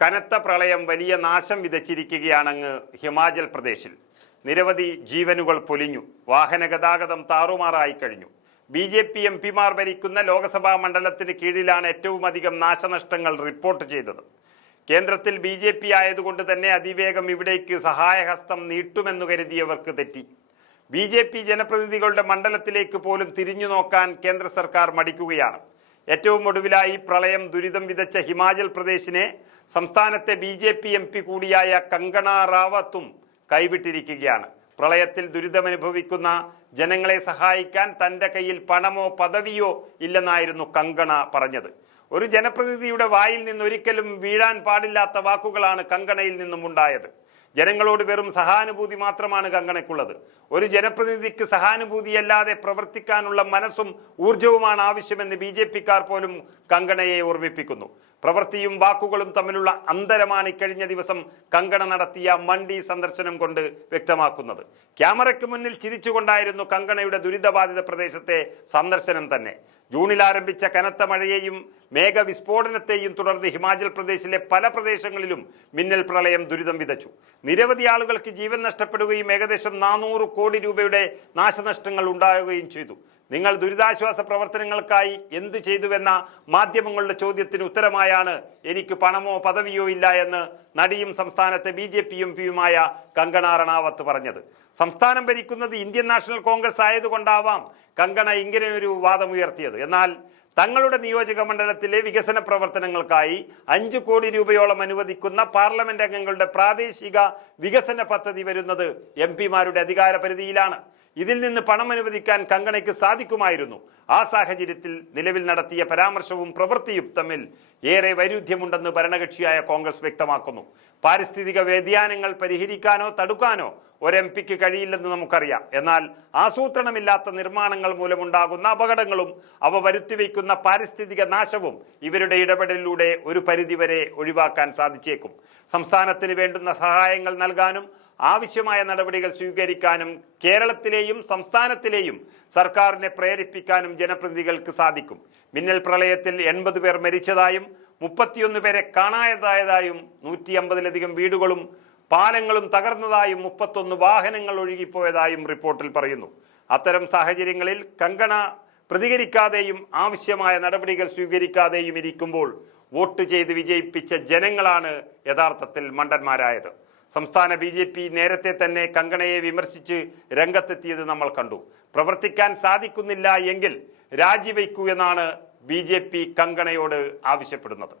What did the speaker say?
കനത്ത പ്രളയം വലിയ നാശം വിതച്ചിരിക്കുകയാണങ്ങ് ഹിമാചൽ പ്രദേശിൽ. നിരവധി ജീവനുകൾ പൊലിഞ്ഞു. വാഹന ഗതാഗതം താറുമാറായി കഴിഞ്ഞു. ബി ജെ പി എം പിമാർ ഭരിക്കുന്ന ലോക്സഭാ മണ്ഡലത്തിന് കീഴിലാണ് ഏറ്റവും അധികം നാശനഷ്ടങ്ങൾ റിപ്പോർട്ട് ചെയ്തത്. കേന്ദ്രത്തിൽ ബി ജെ പി ആയതുകൊണ്ട് തന്നെ അതിവേഗം ഇവിടേക്ക് സഹായഹസ്തം നീട്ടുമെന്നു കരുതിയവർക്ക് തെറ്റി. ബി ജെ പി ജനപ്രതിനിധികളുടെ മണ്ഡലത്തിലേക്ക് പോലും തിരിഞ്ഞു നോക്കാൻ കേന്ദ്ര സർക്കാർ മടിക്കുകയാണ്. ഏറ്റവും ഒടുവിലായി പ്രളയം ദുരിതം വിതച്ച ഹിമാചൽ പ്രദേശിനെ സംസ്ഥാനത്തെ B J P M P കൂടിയായ കങ്കണ റാവത്തും കൈവിട്ടിരിക്കുകയാണ്. പ്രളയത്തിൽ ദുരിതമനുഭവിക്കുന്ന ജനങ്ങളെ സഹായിക്കാൻ തന്റെ കയ്യിൽ പണമോ പദവിയോ ഇല്ലെന്നായിരുന്നു കങ്കണ പറഞ്ഞത്. ഒരു ജനപ്രതിനിധിയുടെ വായിൽ നിന്ന് ഒരിക്കലും വീഴാൻ പാടില്ലാത്ത വാക്കുകളാണ് കങ്കണയിൽ നിന്നും ഉണ്ടായത് ജനങ്ങളോട് വെറും സഹാനുഭൂതി മാത്രമാണ് കങ്കണയ്ക്കുള്ളത്. ഒരു ജനപ്രതിനിധിക്ക് സഹാനുഭൂതിയല്ലാതെ പ്രവർത്തിക്കാനുള്ള മനസ്സും ഊർജവുമാണ് ആവശ്യമെന്ന് ബി ജെ പിക്കാർ പോലും കങ്കണയെ ഓർമ്മിപ്പിക്കുന്നു. പ്രവൃത്തിയും വാക്കുകളും തമ്മിലുള്ള അന്തരമാണ് ഇക്കഴിഞ്ഞ ദിവസം കങ്കണ നടത്തിയ മണ്ഡി സന്ദർശനം കൊണ്ട് വ്യക്തമാക്കുന്നത്. ക്യാമറയ്ക്ക് മുന്നിൽ ചിരിച്ചുകൊണ്ടായിരുന്നു കങ്കണയുടെ ദുരിതബാധിത പ്രദേശത്തെ സന്ദർശനം തന്നെ. ജൂണിൽ ആരംഭിച്ച കനത്ത മഴയെയും മേഘവിസ്ഫോടനത്തെയും തുടർന്ന് ഹിമാചൽ പ്രദേശിലെ പല പ്രദേശങ്ങളിലും മിന്നൽ പ്രളയം ദുരിതം വിതച്ചു. നിരവധി ആളുകൾക്ക് ജീവൻ നഷ്ടപ്പെടുകയും ഏകദേശം നാനൂറ് കോടി രൂപയുടെ നാശനഷ്ടങ്ങൾ ഉണ്ടാകുകയും ചെയ്തു. നിങ്ങൾ ദുരിതാശ്വാസ പ്രവർത്തനങ്ങൾക്കായി എന്തു ചെയ്തുവെന്ന മാധ്യമങ്ങളുടെ ചോദ്യത്തിന് ഉത്തരമായാണ് എനിക്ക് പണമോ പദവിയോ ഇല്ല എന്ന് നടിയും സംസ്ഥാനത്തെ ബി ജെ പി എം പിയുമായ കങ്കണ റണാവത്ത് പറഞ്ഞത്. സംസ്ഥാനം ഭരിക്കുന്നത് ഇന്ത്യൻ നാഷണൽ കോൺഗ്രസ് ആയതുകൊണ്ടാവാം കങ്കണ ഇങ്ങനെയൊരു വാദമുയർത്തിയത്. എന്നാൽ തങ്ങളുടെ നിയോജക മണ്ഡലത്തിലെ വികസന പ്രവർത്തനങ്ങൾക്കായി അഞ്ചു കോടി രൂപയോളം അനുവദിക്കുന്ന പാർലമെന്റ് അംഗങ്ങളുടെ പ്രാദേശിക വികസന പദ്ധതി വരുന്നത് എം പിമാരുടെ അധികാര പരിധിയിലാണ് ഇതിൽ നിന്ന് പണം അനുവദിക്കാൻ കങ്കണയ്ക്ക് സാധിക്കുമായിരുന്നു. ആ സാഹചര്യത്തിൽ നിലവിൽ നടത്തിയ പരാമർശവും പ്രവൃത്തിയും തമ്മിൽ ഏറെ വൈരുദ്ധ്യമുണ്ടെന്ന് ഭരണകക്ഷിയായ കോൺഗ്രസ് വ്യക്തമാക്കുന്നു. പാരിസ്ഥിതിക വ്യതിയാനങ്ങൾ പരിഹരിക്കാനോ തടുക്കാനോ ഒരു എം പിക്ക് കഴിയില്ലെന്ന് നമുക്കറിയാം. എന്നാൽ ആസൂത്രണമില്ലാത്ത നിർമ്മാണങ്ങൾ മൂലമുണ്ടാകുന്ന അപകടങ്ങളും അവ വരുത്തിവെക്കുന്ന പാരിസ്ഥിതിക നാശവും ഇവരുടെ ഇടപെടലിലൂടെ ഒരു പരിധിവരെ ഒഴിവാക്കാൻ സാധിച്ചേക്കും. സംസ്ഥാനത്തിന് വേണ്ടുന്ന സഹായങ്ങൾ നൽകാനും ആവശ്യമായ നടപടികൾ സ്വീകരിക്കാനും കേരളത്തിലെയും സംസ്ഥാനത്തിലെയും സർക്കാരിനെ പ്രേരിപ്പിക്കാനും ജനപ്രതിനിധികൾക്ക് സാധിക്കും. മിന്നൽ പ്രളയത്തിൽ എൺപത് പേർ മരിച്ചതായും മുപ്പത്തിയൊന്ന് പേരെ കാണാതായതായും നൂറ്റി അമ്പതിലധികം വീടുകളും പാലങ്ങളും തകർന്നതായും മുപ്പത്തൊന്ന് വാഹനങ്ങൾ ഒഴുകിപ്പോയതായും റിപ്പോർട്ടിൽ പറയുന്നു. അത്തരം സാഹചര്യങ്ങളിൽ കങ്കണ പ്രതികരിക്കാതെയും ആവശ്യമായ നടപടികൾ സ്വീകരിക്കാതെയും ഇരിക്കുമ്പോൾ വോട്ട് ചെയ്ത് വിജയിപ്പിച്ച ജനങ്ങളാണ് യഥാർത്ഥത്തിൽ മണ്ടന്മാരായത്. സംസ്ഥാന ബി ജെ പി നേരത്തെ തന്നെ കങ്കണയെ വിമർശിച്ച് രംഗത്തെത്തിയത് നമ്മൾ കണ്ടു. പ്രവർത്തിക്കാൻ സാധിക്കുന്നില്ല എങ്കിൽ രാജിവെക്കൂ എന്നാണ് ബി കങ്കണയോട് ആവശ്യപ്പെടുന്നത്.